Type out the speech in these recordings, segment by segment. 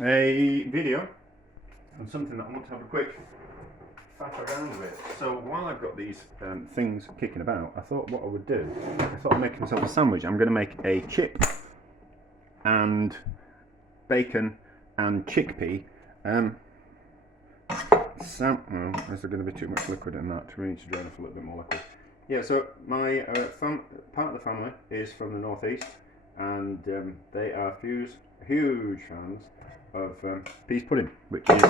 a video on something that I want to have a quick faff around with. So while I've got these things kicking about, I thought what I would do, I thought I'd make myself a sandwich. I'm going to make a chip and bacon and chickpea. Is there going to be too much liquid in that? We need to drain off a little bit more liquid. Yeah, so my part of the family is from the northeast, and they are huge fans of peas pudding, which is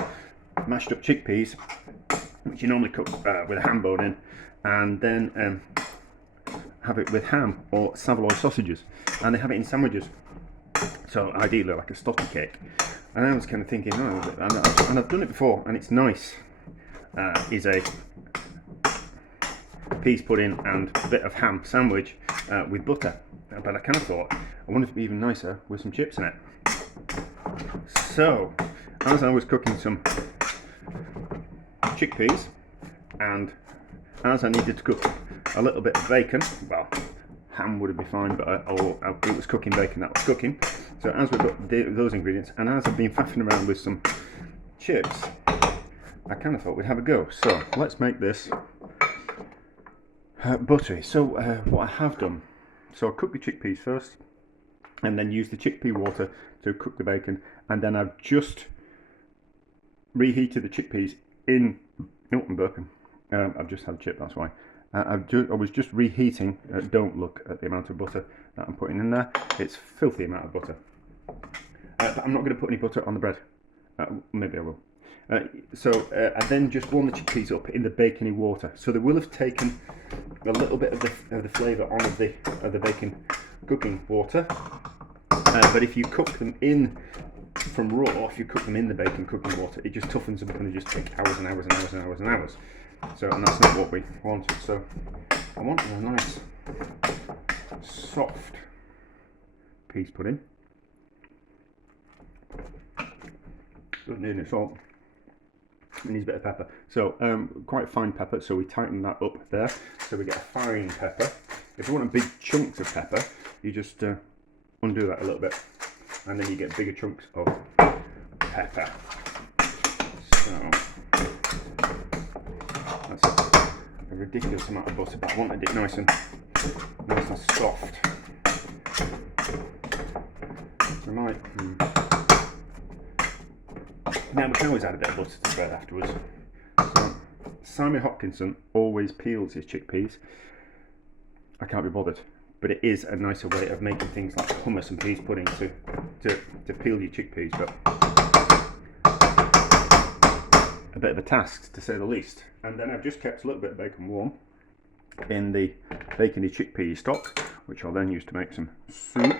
mashed up chickpeas, which you normally cook with a ham bone in, and then have it with ham or Savoy sausages, and they have it in sandwiches. So ideally like a stotty cake. And I was kind of thinking, oh, and I've done it before, and it's nice. Is a peas pudding and a bit of ham sandwich with butter. But I kind of thought I wanted it to be even nicer with some chips in it. So, as I was cooking some chickpeas, and as I needed to cook a little bit of bacon, well, ham would be fine, but it was cooking bacon that was cooking. So as we've got those ingredients, and as I've been faffing around with some chips, I kind of thought we'd have a go. So let's make this buttery. So what I have done, so I cooked the chickpeas first, and then used the chickpea water to cook the bacon, and then I've just reheated the chickpeas in I'm burping. I've just had a chip, that's why. I was just reheating. Don't look at the amount of butter that I'm putting in there. It's filthy amount of butter. But I'm not going to put any butter on the bread. Maybe I will. I then just warm the chickpeas up in the bacony water. So they will have taken a little bit of the flavour on of the bacon cooking water. But if you cook them in from raw, if you cook them in the bacon cooking water, it just toughens them up and they just take hours and hours and hours and hours and hours. So, and that's not what we wanted. So I wanted a nice soft peas pudding. Doesn't need any salt. It needs a bit of pepper. So quite fine pepper, so we tighten that up there. So we get a fine pepper. If you want a big chunks of pepper, you just undo that a little bit, and then you get bigger chunks of pepper. So that's a ridiculous amount of butter, but I wanted it nice and soft. So now we can always add a bit of butter to the bread afterwards. So Simon Hopkinson always peels his chickpeas. I can't be bothered, but it is a nicer way of making things like hummus and peas pudding to peel your chickpeas, but a bit of a task to say the least. And then I've just kept a little bit of bacon warm in the bacony chickpea stock, which I'll then use to make some soup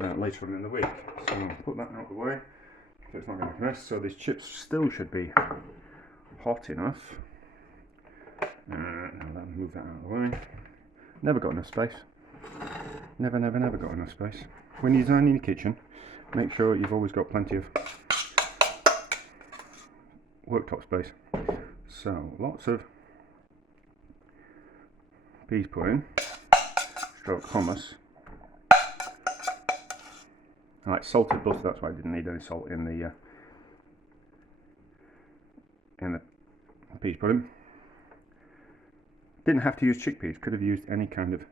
later on in the week. So I'll put that out of the way, so it's not going to mess. So these chips still should be hot enough. Now let me move that out of the way. Never got enough space. Never got enough space. When you're designing your kitchen, make sure you've always got plenty of worktop space. So lots of peas pudding, stroke hummus. I like salted butter, that's why I didn't need any salt in the peas pudding. Didn't have to use chickpeas, could have used any kind of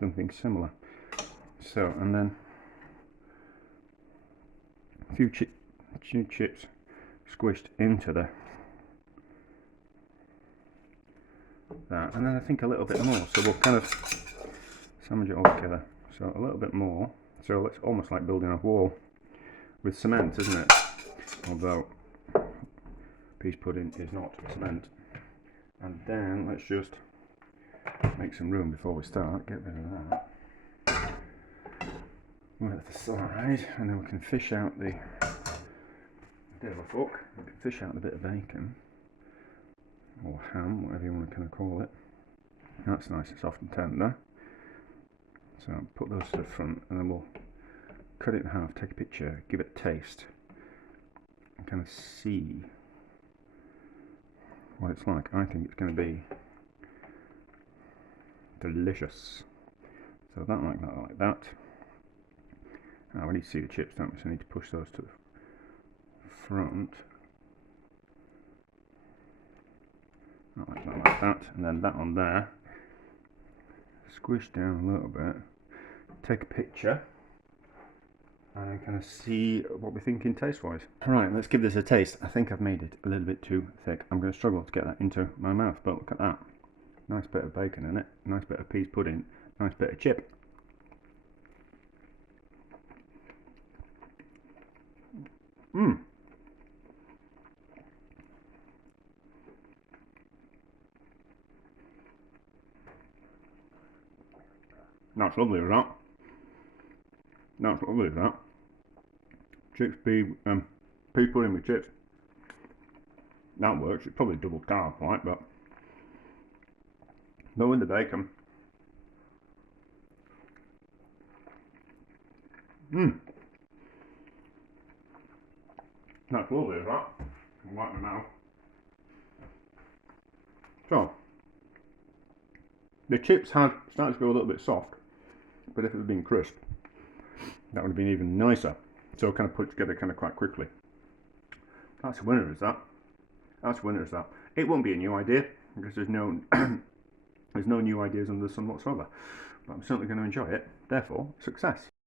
something similar. So, and then a few chips squished into that, and then I think a little bit more. So we'll kind of sandwich it all together. So a little bit more. So it's almost like building a wall with cement, isn't it? Although peas pudding is not cement. And then let's just make some room before we start. Get rid of that. Move it to the side, and then we can fish out the bit of a fork. We can fish out the bit of bacon or ham, whatever you want to kind of call it. That's nice and soft and tender. So I'll put those to the front, and then we'll cut it in half, take a picture, give it a taste, and kind of see what it's like. I think it's going to be delicious. So that like that. Now we need to see the chips, don't we? So I need to push those to the front. Like that, and then that on there. Squish down a little bit. Take a picture. And kind of see what we're thinking taste-wise. Alright, let's give this a taste. I think I've made it a little bit too thick. I'm going to struggle to get that into my mouth, but look at that. Nice bit of bacon in it, nice bit of peas pudding, nice bit of chip. Mmm. That's lovely, is that? That's lovely, is that? Chips, pea pudding with chips. That works. It's probably double carb, right? But with the bacon. Mmm. That's lovely, is that? I like my mouth. So, the chips had started to go a little bit soft, but if it had been crisp, that would have been even nicer. So kind of put together kind of quite quickly. That's a winner, is that? That's a winner, is that? It won't be a new idea because there's no there's no new ideas under the sun whatsoever. But I'm certainly going to enjoy it. Therefore, success.